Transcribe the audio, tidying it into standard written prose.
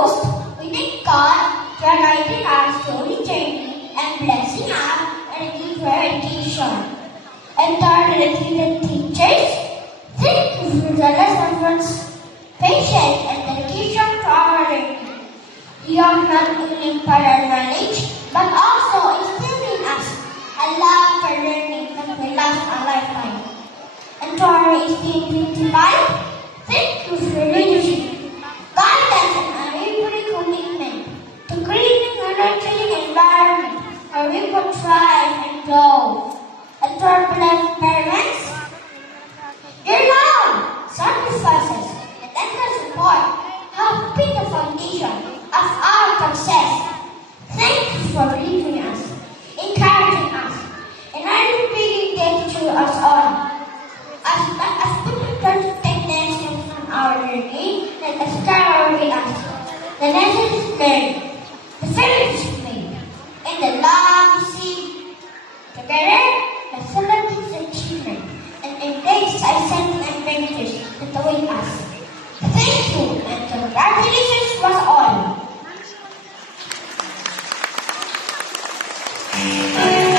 foremost, we thank God for guiding us through the journey and blessing us and giving education. And to our resident teachers, thank you for the lessons, patience, and dedication to our learning. You have not only imparted our knowledge, but also instilled in us a love for learning that will last a lifetime. And to our esteemed principal, thank you for leadership, guidance, and unwavering commitment to creating a nurturing environment where we could thrive and grow. And to our beloved parents, your love, sacrifices, and endless support have been the foundation of our success. Thank you for believing us, encouraging us, and bringing them to us all. As we prepare to take the lessons from our journey, let us start with us. The lessons learned, the friendships made, and the love we see. Together, let's celebrate this achievement and embrace the exciting adventures that await us. Thank you and congratulations.